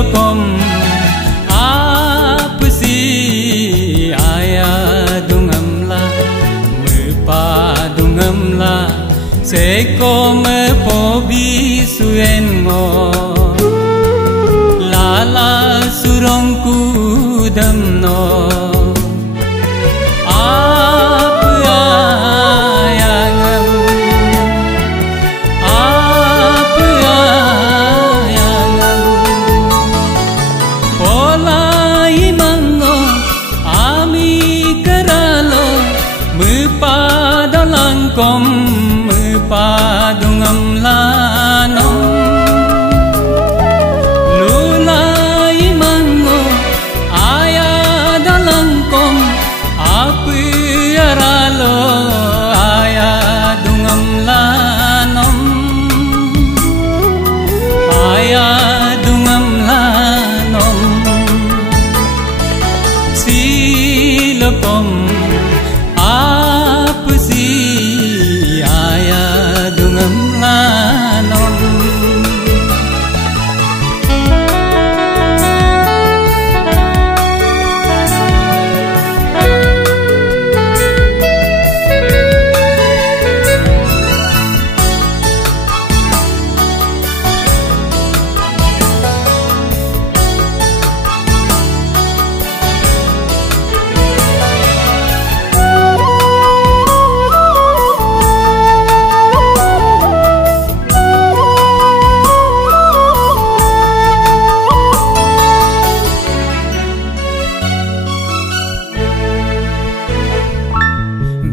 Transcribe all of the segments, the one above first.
Silokom apa si ayah dungamla mepadungamla seko mepobi suengo lala surongku damno kom mepadungam lanom lulai mango ayah dalam kom api aralo ayah dungam lanom ayah dungam lanom silokom apa si dungam lanom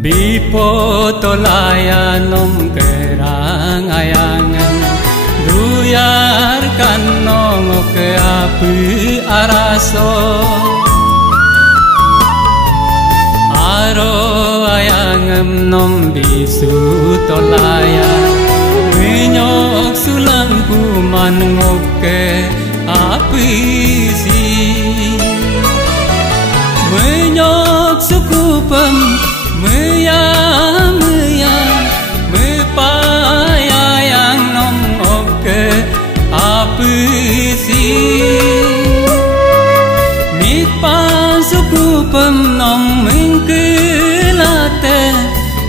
Bipo tolayanom kerang ayangan duyarkan nongo ke api araso aro ayangem nom bisu tolayan menyok sulangku manngok ke api si menyok sukupem Meyang mepayang nom oke api si mit pasuku pemnom mengkelate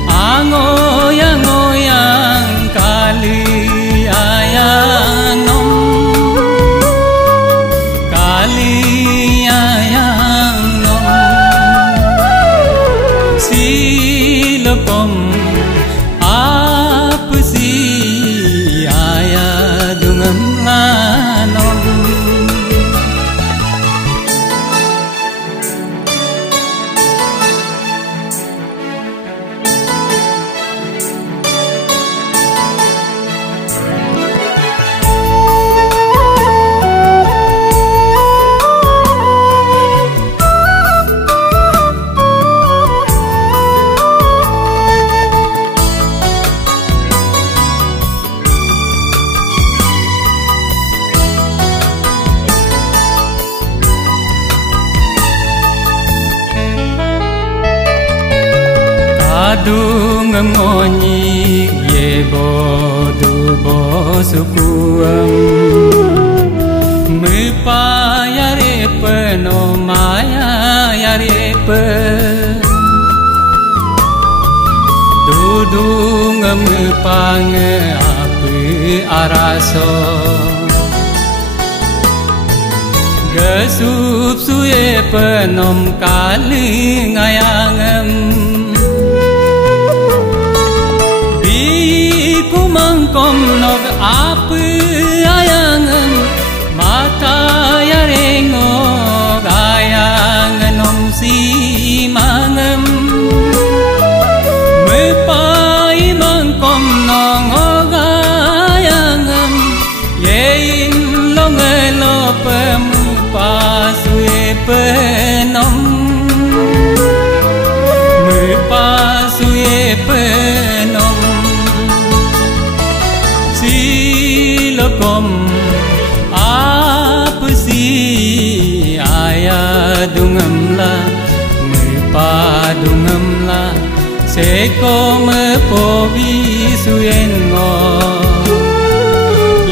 angoyang kali ayang nom kali ayang nom Silokom apa si ayah dungam lanom Adung ngonyi ye bodu bosukuam mepa yare peno maya yare pe dudung mepang api araso gesup suye penom kali ngayangem mangkom nog api ayangan mata yarengo ayangan om si mangem mepai mangkom nog ayangan yein longelo pemupa suye penom mepa suye penom Silokom apa si ayah dungamla mepadungamla seko mepobi suyengo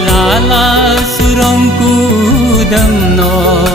lala surongku đâm nó